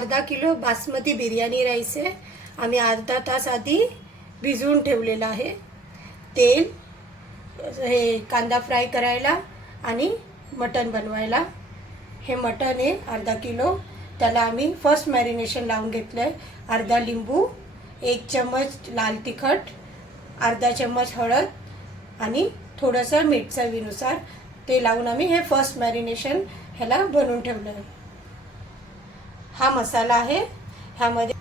अर्धा kilo basmati biryani rice आहे. आम्ही अर्धा तास आधी भिजवून ठेवलेला आहे. तेल, हे कांदा फ्राय करायला आणि मटण बनवायला. हे मटण आहे अर्धा किलो. त्याला आम्ही फर्स्ट मॅरिनेशन लावून घेतलं आहे. अर्धा लिंबू, 1 चम्मच लाल तिखट, अर्धा चम्मच हळद आणि थोडंसं मीठ चवीनुसार ते लावून आम्ही हे फर्स्ट मॅरिनेशन ह्याला बनवून ठेवलं आहे. हा मसाला आहे. ह्यामध्ये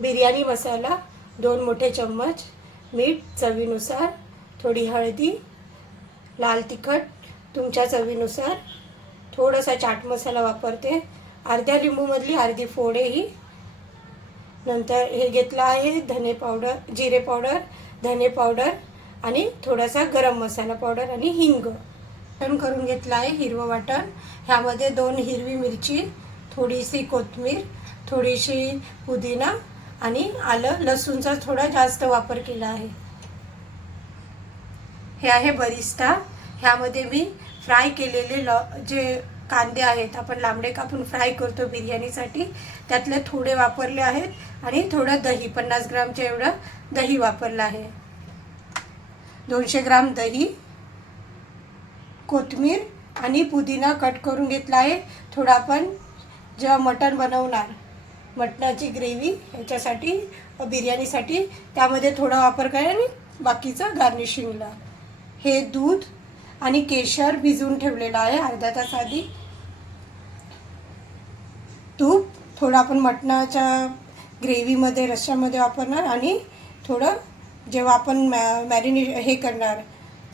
बिर्याणी मसाला 2 मोठे चम्मच, मीठ चवीनुसार, थोडी हळदी, लाल तिखट तुमच्या चवीनुसार, थोडासा चाट मसाला वापरते, अर्ध्या लिंबूमधली अर्धी फोड ही. नंतर हे घेतलं आहे धने पावडर, जिरे पावडर, धने पावडर आणि थोडासा गरम मसाला पावडर आणि हिंग. वाटण करून घेतलं आहे हिरवं वाटण. ह्यामध्ये 2 हिरवी मिरची, थोडीशी कोथिंबीर, थोडीशी पुदिना आणि आलं लसूणचा थोडा जास्त वापर केला आहे. हे आहे बरिस्ता. ह्यामध्ये मी फ्राय केलेले जे कांदे आहेत, आपण लांबडे कापून फ्राय करतो बिर्याणीसाठी, त्यातले थोडे वापरले आहेत आणि थोडं दही, 50 ग्रामच्या एवढं दही वापरलं आहे. 200 ग्राम दही, कोथिंबीर आणि पुदिना कट करून घेतला आहे. थोडं आपण जेव्हा मटण बनवणार, मटणाची ग्रेव्ही ह्याच्यासाठी बिर्याणीसाठी त्यामध्ये थोडा वापर करा आणि बाकीचं गार्निशिंगला. हे दूध आणि केशर भिजवून ठेवलेलं आहे अर्धा तास आधी. तूप थोडं आपण मटणाच्या ग्रेव्हीमध्ये रश्श्यामध्ये वापरणार आणि थोडं जेव्हा आपण हे करणार,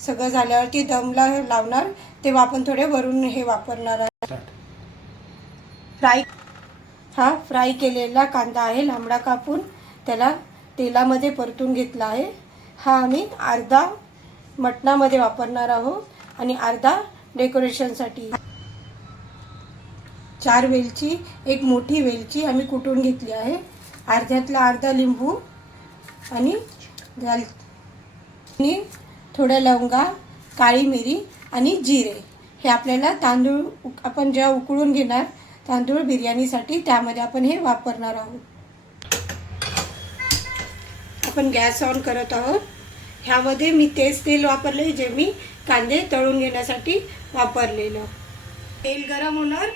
सगळं झाल्यावरती दमला लावणार तेव्हा आपण थोडे वरून हे वापरणार आहे. फ्राय केलेला कांदा आहे लांबडा कापून, त्याला तेलामध्ये परतून घेतला आहे. हा आम्ही अर्धा मटणामध्ये वापरणार आहोत आणि अर्धा डेकोरेशनसाठी. 4 वेलची, 1 मोठी वेलची आम्ही कुटून घेतली आहे. अर्ध्यातला अर्धा लिंबू आणि थोड्या लवंगा, काळी मिरी आणि जिरे. हे आपल्याला तांदूळ आपण जेव्हा उकळून घेणार तांदूळ बिर्याणीसाठी, त्यामध्ये आपण हे वापरणार आहोत. आपण गॅस ऑन करत आहोत. ह्यामध्ये मी तेच तेल वापरले जे मी कांदे तळून घेण्यासाठी वापरलेलं. तेल गरम होणार,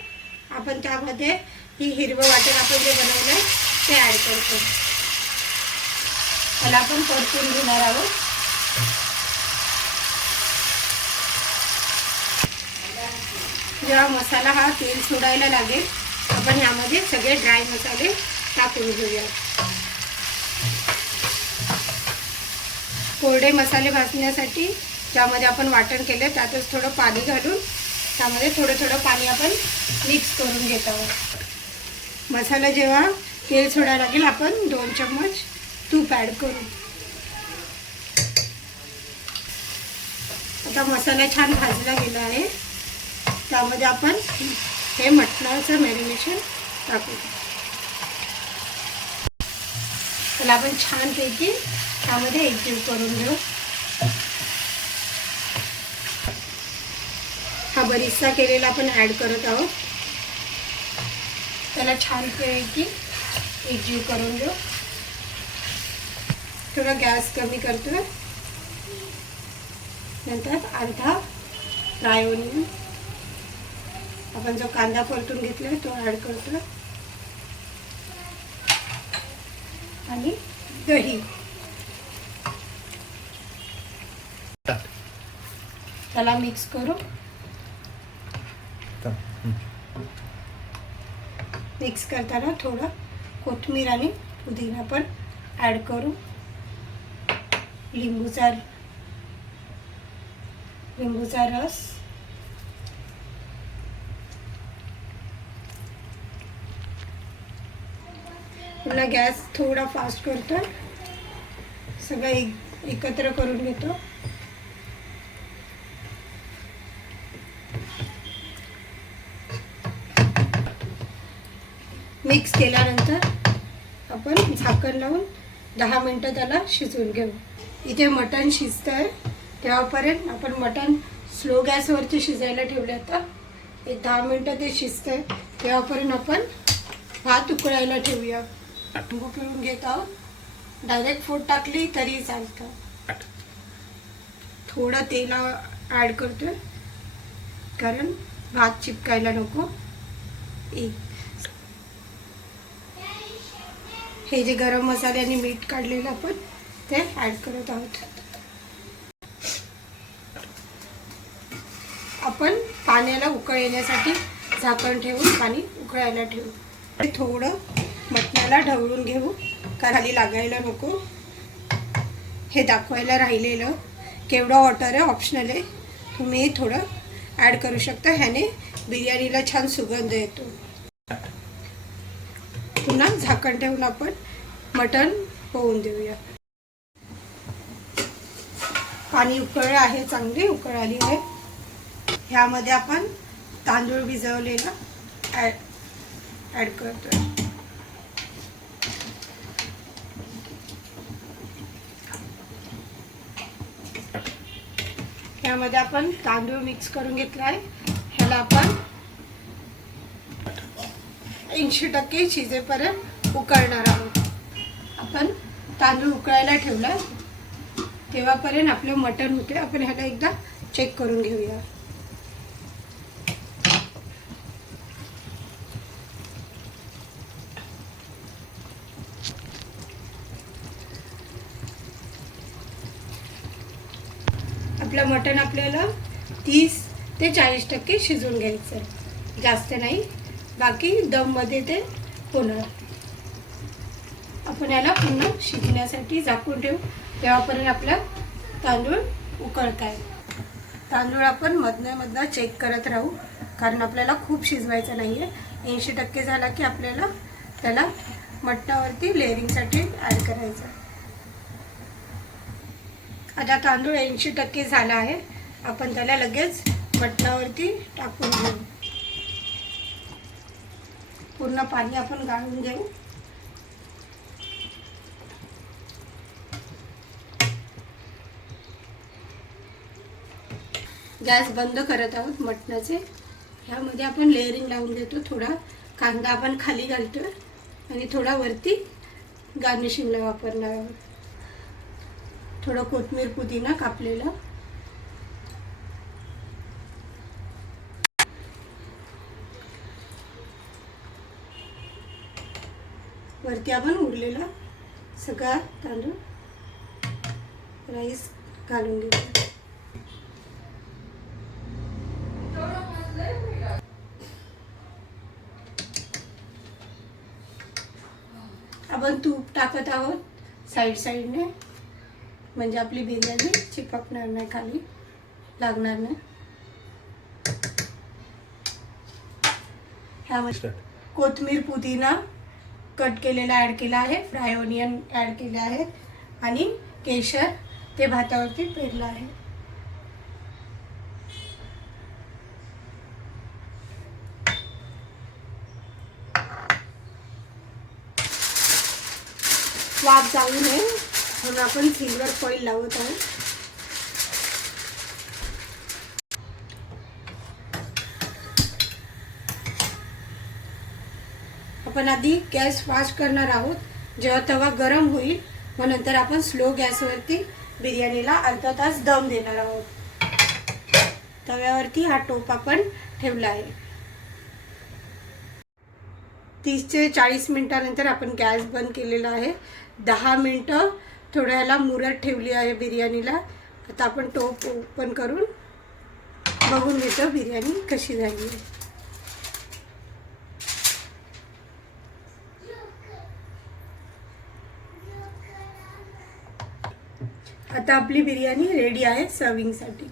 आपण त्यामध्ये ही हिरवं वाटण आपण जे बनवलं ते ॲड करतो. त्याला आपण परतून घेणार आहोत. जेव्हा मसाला हा तेल सोडायला लागेल, आपण ह्यामध्ये सगळे ड्राय मसाले टाकून घेऊया. कोरडे मसाले भाजण्यासाठी ज्यामध्ये आपण वाटण केलं त्यातच थोडं पाणी घालून त्यामध्ये थोडं पाणी आपण मिक्स करून घेत आहोत. मसाला जेव्हा तेल सोडायला लागेल, आपण 2 चम्मच तूप ॲड करू. आता मसाला छान भाजला गेला आहे. त्यामध्ये आपण हे मटणाचं मॅरिनेशन टाकू. त्याला आपण छानपैकी त्यामध्ये एकजीव करून घेऊ. हा बरिस्ता केलेला आपण ॲड करत आहोत. त्याला छानपैकी एकजीव करून घेऊ. थोडा गॅस कमी करतो. नंतर अर्धा फ्राय होऊन आपण जो कांदा परतून घेतला तो ॲड करतो आणि दही. त्याला मिक्स करू. मिक्स करताना थोडं कोथिंबीर आणि पुदिना पण ॲड करू. लिंबूचा रस. पुन्हा गॅस थोडा फास्ट करतो. सगळं एकत्र करून घेतो. मिक्स केल्यानंतर आपण झाकण लावून 10 मिनटं त्याला शिजवून घेऊ. इथे मटण शिजतं आहे तेव्हापर्यंत आपण मटण स्लो गॅसवरती शिजायला ठेवलं. आता एक 10 मिनटं ते शिजतं आहे तेव्हापर्यंत आपण भात उकळायला ठेवूया. लिंबू पिळून घेत आहोत. डायरेक्ट फोड टाकली तरी चालतं. थोडं तेल ॲड करतोय कारण भात चिपकायला नको. हे जे गरम मसाले आणि मीठ काढलेलं आपण ते ॲड करत आहोत. आपण पाण्याला उकळ येण्यासाठी झाकण ठेवून पाणी उकळायला ठेवू. थोडं मटणाला ढवळून घेऊ कारण खाली लागायला नको. हे दाखवायला राहिलेलं केवढं वॉटर आहे ऑप्शनल आहे, तुम्ही थोडं ॲड करू शकता. ह्याने बिर्याणीला छान सुगंध येतो. पुन्हा झाकण ठेवून आपण मटण होऊन देऊया. पाणी उकळलं आहे, चांगली उकळ आली आहे. ह्यामध्ये आपण तांदूळ भिजवलेला ॲड करतोय. ह्यामध्ये आपण तांदूळ मिक्स करून घेतला आहे. ह्याला आपण 80% शिजेपर्यंत उकळणार आहोत. आपण तांदूळ उकळायला ठेवला तेव्हापर्यंत आपलं मटण होते. आपण ह्याला एकदा चेक करून घेऊया. आपलं मटण आपल्याला 30 ते 40% शिजून घ्यायचं, जास्त नाही. बाकी दममध्ये ते होणार. आपण याला पुन्हा शिजण्यासाठी झाकून ठेवू तेव्हापर्यंत आपला तांदूळ उकळत आहे. तांदूळ आपण मधनं चेक करत राहू कारण आपल्याला खूप शिजवायचा नाही आहे. 80% झाला की आपल्याला त्याला मटणावरती लेअरिंगसाठी ॲड करायचं. आता तांदूळ 80% झाला आहे. आपण त्याला लगेच मटणावरती टाकून घेऊ. पूर्ण पाणी आपण गाळून घेऊ. गॅस बंद करत आहोत मटणाचे. ह्यामध्ये आपण लेअरिंग लावून देतो. थोडा कांदा आपण खाली घालतोय आणि थोडा वरती गार्निशिंगला वापरणार आहोत. थोडं कोथिंबीर पुदिना कापलेला. वरती आपण उरलेला सगळा तांदूळ राईस घालून घेऊ. आपण तूप टाकत आहोत साईडने म्हणजे आपली बिर्याणी चिपकणार नाही, खाली लागणार नाही. ह्यामध्ये कोथिंबीर पुदिना कट केलेला ॲड केला आहे. फ्राय ओनियन ॲड केले आहेत आणि केशर ते भातावरती पेरलं आहे. वाफ जाऊ नये म्हणून आपण सिल्वर फॉईल लावत आहोत. आपण आधी गॅस फास्ट करणार आहोत. जेव्हा तवा गरम होईल मग नंतर आपण स्लो गॅसवरती बिर्याणीला अर्धा तास दम देणार आहोत. तव्यावरती हा टोप आपण ठेवला आहे. 30 ते 40 मिनिटानंतर आपण गॅस बंद केलेला आहे. 10 मिनिटं थोड्याला मुरत ठेवली आहे बिर्याणीला. आता आपण टोप ओपन करून बघून घेतो बिर्याणी कशी झाली आहे. आता आपली बिर्याणी रेडी आहे सर्विंगसाठी.